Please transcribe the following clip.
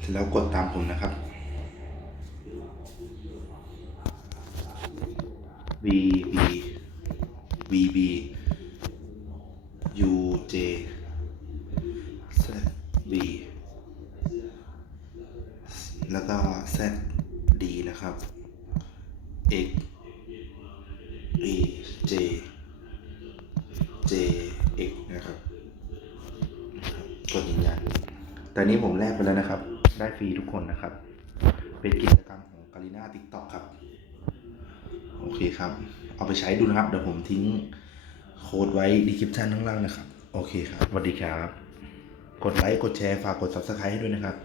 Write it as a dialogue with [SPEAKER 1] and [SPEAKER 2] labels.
[SPEAKER 1] เสร็จแล้วกดตามผมนะครับ B B B B U J Z B แล้วก็ Z D นะครับ X E J J X นะครับ กดยืนยันแต่นี้ผมแลกไปแล้วนะครับ ได้ฟรีทุกคนนะครับ เป็นกิจกรรมของการีนาติ๊กต็อกครับ โอเคครับ เอาไปใช้ดูนะครับ เดี๋ยวผมทิ้งโค้ดไว้ดีคริปชันข้างล่างนะครับ โอเคครับสวัสดีครับ กดไลค์ กดแชร์ ฝากกด subscribe ให้ด้วยนะครับ